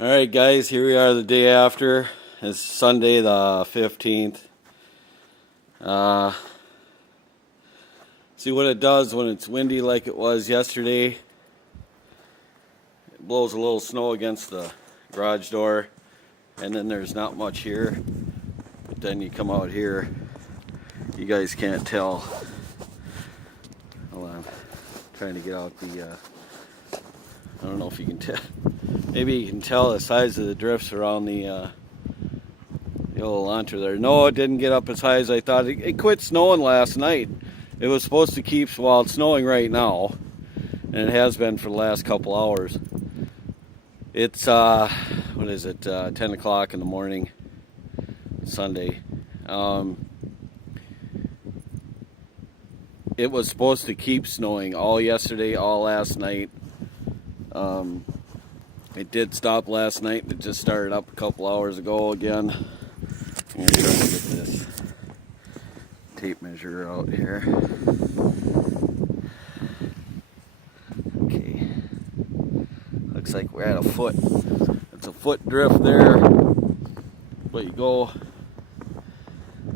Alright guys, here we are the day after. It's Sunday the 15th. See what it does when it's windy like it was yesterday. It blows a little snow against the garage door, and then there's not much here. But then you come out here, you guys can't tell. Hold on, I'm trying to get out the I don't know if you can tell. Maybe you can tell the size of the drifts around the old Elantra there. No, it didn't get up as high as I thought. It quit snowing last night. It was supposed to keep, well, it's snowing right now, and it has been for the last couple hours. It's, what is it, 10 o'clock in the morning, Sunday. It was supposed to keep snowing all yesterday, all last night. It did stop last night. It just started up a couple hours ago again. I'm going to try to get this tape measure out here. Okay. Looks like we're at a foot. It's a foot drift there. But you go.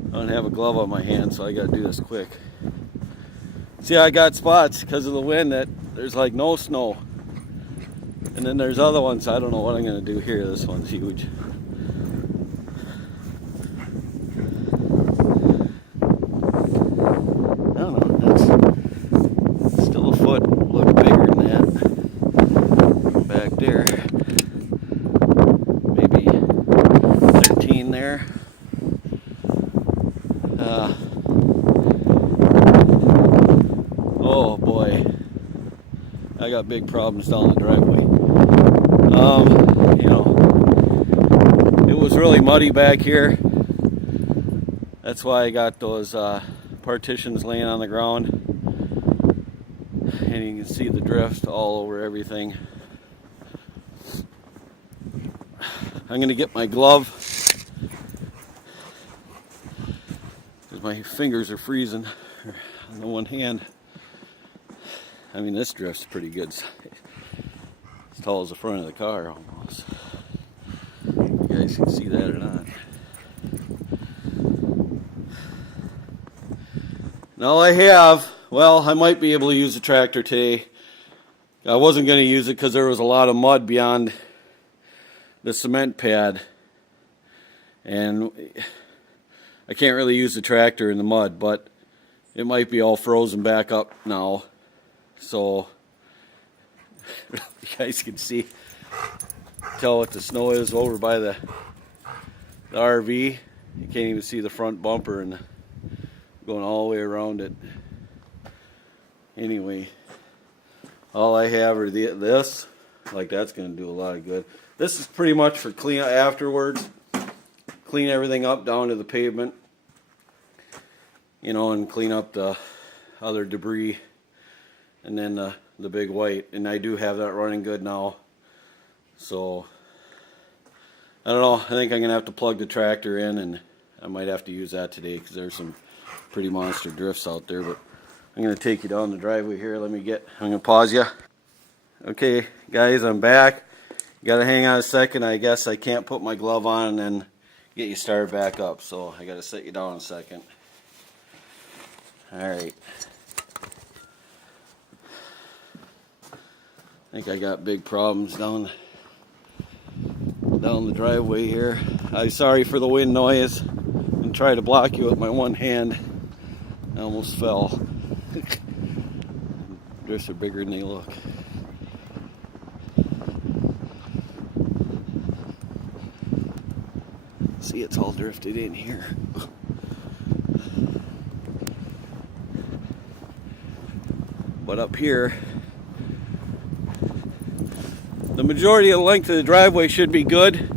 I don't have a glove on my hand, so I got to do this quick. See, I got spots because of the wind that there's like no snow. And then there's other ones. I don't know what I'm going to do here. This one's huge. I don't know. That's still a foot. Look bigger than that. Back there. Maybe 13 there. Oh boy. I got big problems down the driveway. You know, it was really muddy back here. That's why I got those partitions laying on the ground. And you can see the drift all over everything. I'm going to get my glove because my fingers are freezing on the one hand. I mean, this drift's pretty good size. As tall as the front of the car almost. You guys can see that or not. Now I have, well, I might be able to use the tractor today. I wasn't going to use it because there was a lot of mud beyond the cement pad. And I can't really use the tractor in the mud, but it might be all frozen back up now. So you guys can tell what the snow is over by the RV. You can't even see the front bumper and going all the way around it. Anyway, all I have are this. Like, that's going to do a lot of good. This is pretty much for clean afterwards. Clean everything up down to the pavement. You know, and clean up the other debris. And then the big white, and I do have that running good now. So I don't know, I think I'm gonna have to plug the tractor in, and I might have to use that today because there's some pretty monster drifts out there. But I'm gonna take you down the driveway here. I'm gonna pause you. Okay guys, I'm back. You gotta hang on a second. I guess I can't put my glove on and then get you started back up, so I gotta set you down a second. Alright, I think I got big problems down the driveway here. I'm sorry for the wind noise, and try to block you with my one hand. I almost fell. Drifts are bigger than they look. See, it's all drifted in here. But up here, the majority of the length of the driveway should be good,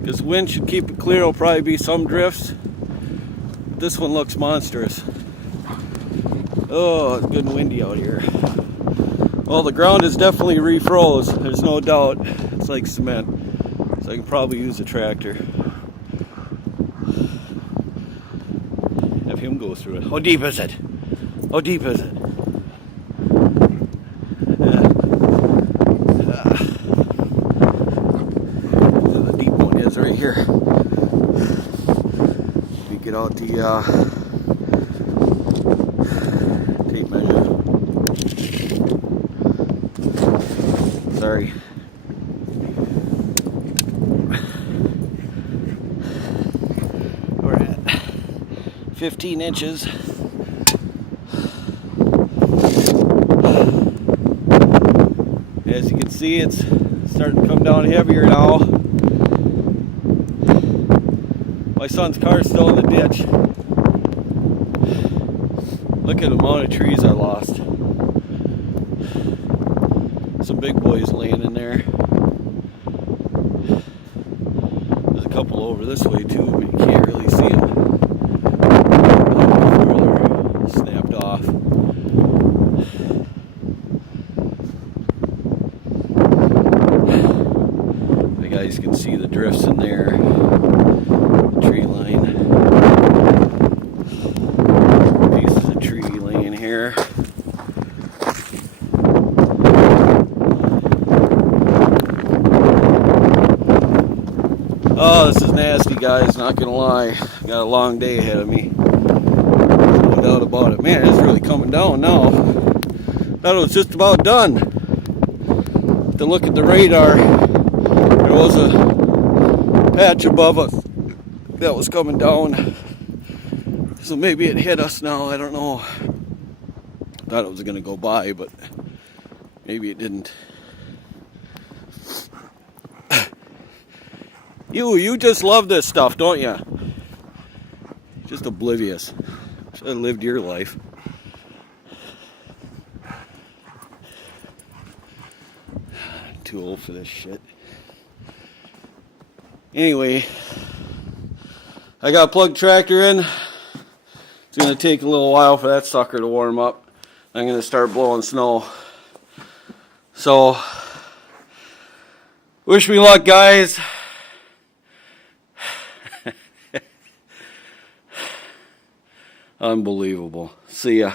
because wind should keep it clear. There'll probably be some drifts. But this one looks monstrous. Oh, it's good and windy out here. Well, the ground is definitely refroze. There's no doubt. It's like cement. So I can probably use a tractor. Have him go through it. How deep is it? How deep is it? here. Let me get out the tape measure. Sorry. We're at 15 inches. As you can see, it's starting to come down heavier now. My son's car is still in the ditch. Look at the amount of trees I lost. Some big boys laying in there. There's a couple over this way too, but you can't really see them. They're snapped off. You guys can see the drifts in there. Tree line. Pieces of tree laying here. Oh, this is nasty, guys, not gonna lie. Got a long day ahead of me. No doubt about it. Man, it's really coming down now. Thought it was just about done. To look at the radar, there was a patch above us that was coming down. So maybe it hit us now, I don't know. Thought it was gonna go by, but maybe it didn't. You just love this stuff, don't you? Just oblivious. Should have lived your life. I'm too old for this shit. Anyway, I got a plug tractor in. It's gonna take a little while for that sucker to warm up. I'm gonna start blowing snow. So, wish me luck, guys. Unbelievable. See ya.